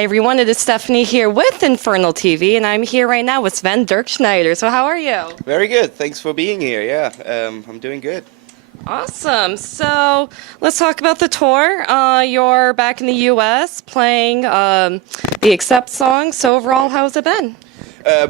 Hey everyone, it is Stephanie here with Infernal TV, and I'm here right now with Sven Dirkschneider. So how are you? Very good. Thanks for being here. Yeah, I'm doing good. Awesome. So let's talk about the tour. You're back in the U.S. playing the Accept song. So overall, how's it been?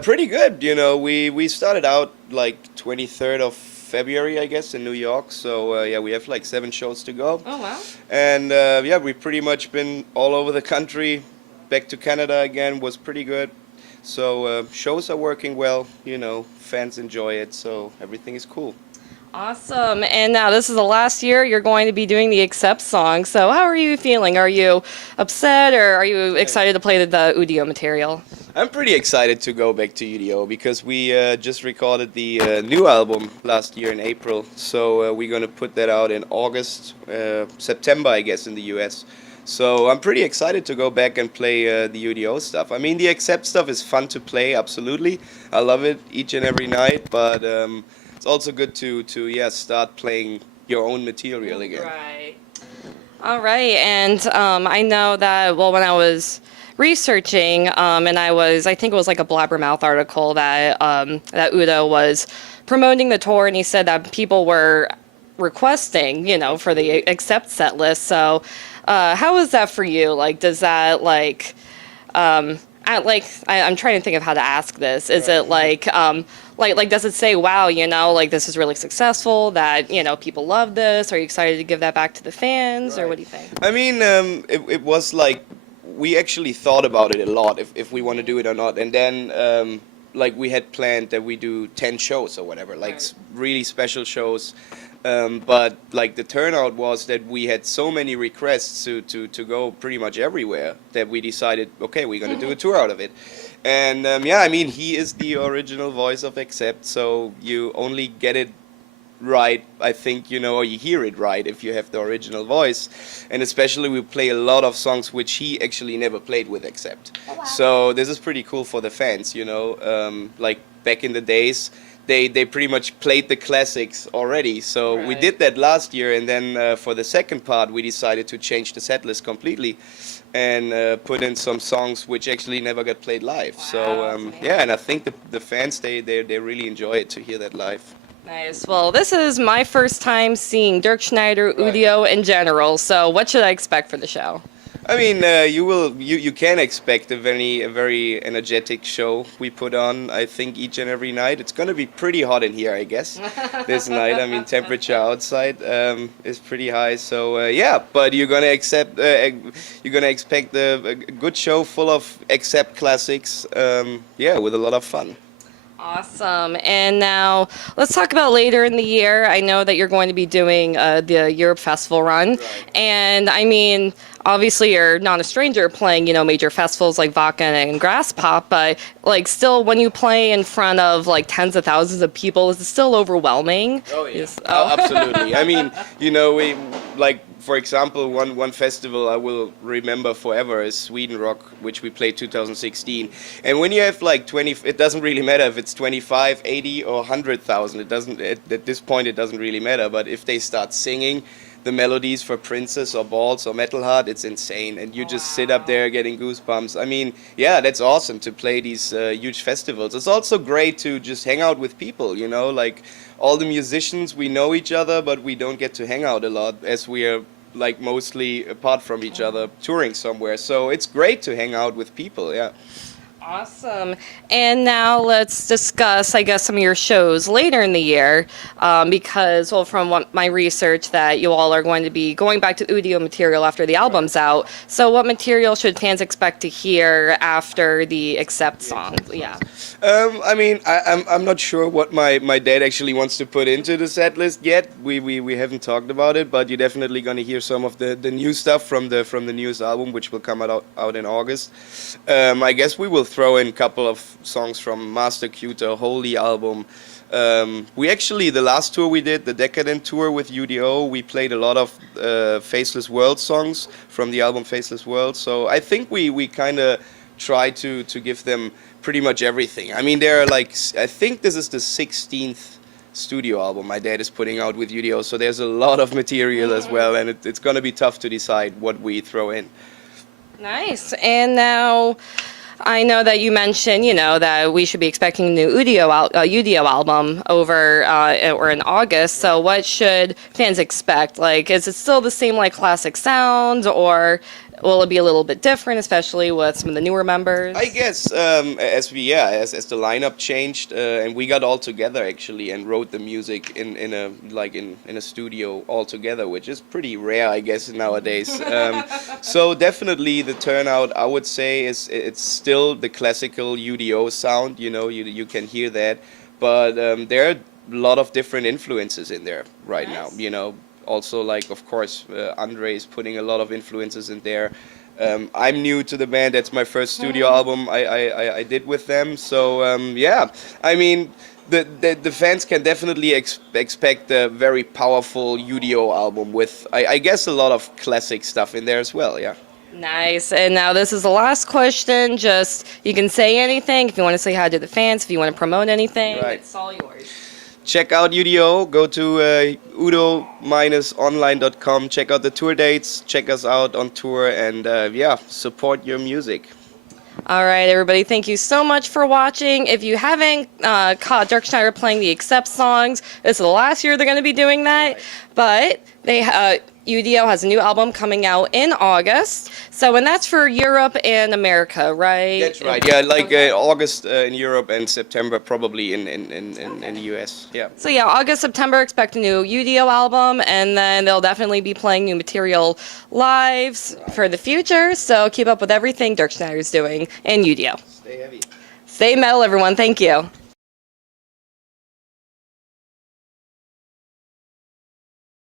Pretty good. We started out like 23rd of February, I guess, in New York. So yeah, we have like 7 shows to go. Oh wow. And yeah, we've pretty much been all over the country. Back to Canada again was pretty good. So shows are working well. Fans enjoy it. So everything is cool. Awesome. And now this is the last year you're going to be doing the Accept song. So how are you feeling? Are you upset or are you excited to play the U.D.O material? I'm pretty excited to go back to U.D.O because we just recorded the new album last year in April. So we're going to put that out in August, September, I guess, in the US. So I'm pretty excited to go back and play the U.D.O stuff. I mean, the Accept stuff is fun to play, absolutely. I love it each and every night, but it's also good to start playing your own material again. Right. All right. And I know that, well, when I was researching, and I think it was like a Blabbermouth article that Udo was promoting the tour, and he said that people were requesting, for the Accept set list. So how is that for you? Like, does that I'm trying to think of how to ask this. Is it like does it say, wow, like this is really successful, that, people love this? Are you excited to give that back to the fans, or what do you think? I mean, it was like, we actually thought about it a lot, if we want to do it or not. And then, we had planned that we do 10 shows or whatever, really special shows. But the turnout was that we had so many requests to go pretty much everywhere that we decided, okay, we're going to do a tour out of it. And yeah, I mean, he is the original voice of Accept, so you only get it right, I think, or you hear it right if you have the original voice. And especially we play a lot of songs which he actually never played with Accept. Oh, wow. So this is pretty cool for the fans, like back in the days. They pretty much played the classics already. So we did that last year, and then for the second part we decided to change the set list completely and put in some songs which actually never got played live. Wow, so yeah, and I think the fans, they really enjoy it to hear that live. Nice. Well, this is my first time seeing Dirkschneider, U.D.O in general, so what should I expect for the show? I mean, you can expect a very energetic show we put on, I think, each and every night. It's going to be pretty hot in here, I guess, this night. I mean, temperature outside is pretty high, so yeah. But you're going to expect a good show full of Accept classics, yeah, with a lot of fun. Awesome. And now let's talk about later in the year. I know that you're going to be doing the Europe Festival run. Right. And I mean, obviously you're not a stranger playing, major festivals like Wacken and Grass Pop, but still when you play in front of tens of thousands of people, is it still overwhelming? Oh yeah. Oh, absolutely. I mean, we for example, one festival I will remember forever is Sweden Rock, which we played 2016. And when you have 20, it doesn't really matter if it's 25, 80 or 100,000. It doesn't, at this point it doesn't really matter. But if they start singing the melodies for Princess or Balls or Metal Heart, it's insane. And you just sit up there getting goosebumps. I mean, yeah, that's awesome to play these huge festivals. It's also great to just hang out with people, all the musicians, we know each other, but we don't get to hang out a lot as we are mostly apart from each other touring somewhere. So it's great to hang out with people, yeah. Awesome. And now let's discuss, I guess, some of your shows later in the year, because, well, from my research, that you all are going to be going back to U.D.O material after the album's out. So what material should fans expect to hear after the Accept song? Yeah. I mean, I'm not sure what my dad actually wants to put into the set list yet. We haven't talked about it, but you're definitely going to hear some of the new stuff from the newest album, which will come out in August. I guess we will throw in a couple of songs from Master Cuter, Holy album. We actually, the last tour we did, the Decadent tour with U.D.O, we played a lot of Faceless World songs from the album Faceless World. So I think we kind of try to give them pretty much everything. I mean, there are I think this is the 16th studio album my dad is putting out with U.D.O, so there's a lot of material as well, and it's going to be tough to decide what we throw in. Nice. And now I know that you mentioned, that we should be expecting a new UDO album over or in August. So what should fans expect? Like, is it still the same like classic sound, or will it be a little bit different, especially with some of the newer members? I guess as the lineup changed and we got all together actually and wrote the music in a studio all together, which is pretty rare, I guess, nowadays. So definitely the turnout, I would say, it's still the classical UDO sound. You can hear that, but there are a lot of different influences in there right Nice. now. Also, like, of course, Andre is putting a lot of influences in there. I'm new to the band. That's my first studio album I did with them. So, yeah, I mean, the fans can definitely expect a very powerful UDO album with, I guess, a lot of classic stuff in there as well, yeah. Nice. And now this is the last question. Just, you can say anything. If you want to say hi to the fans, if you want to promote anything, Right. it's all yours. Check out U.D.O. Go to udo-online.com. Check out the tour dates. Check us out on tour, and yeah, support your music. All right, everybody, thank you so much for watching. If you haven't caught Dirkschneider playing the Accept songs, this is the last year they're going to be doing that. But U.D.O. has a new album coming out in August. So, and that's for Europe and America, right? That's right. Yeah, like August in Europe and September probably in the US. Yeah. So yeah, August, September, expect a new U.D.O. album, and then they'll definitely be playing new material live for the future. So keep up with everything Dirkschneider's doing and U.D.O. Stay heavy. Stay metal, everyone. Thank you.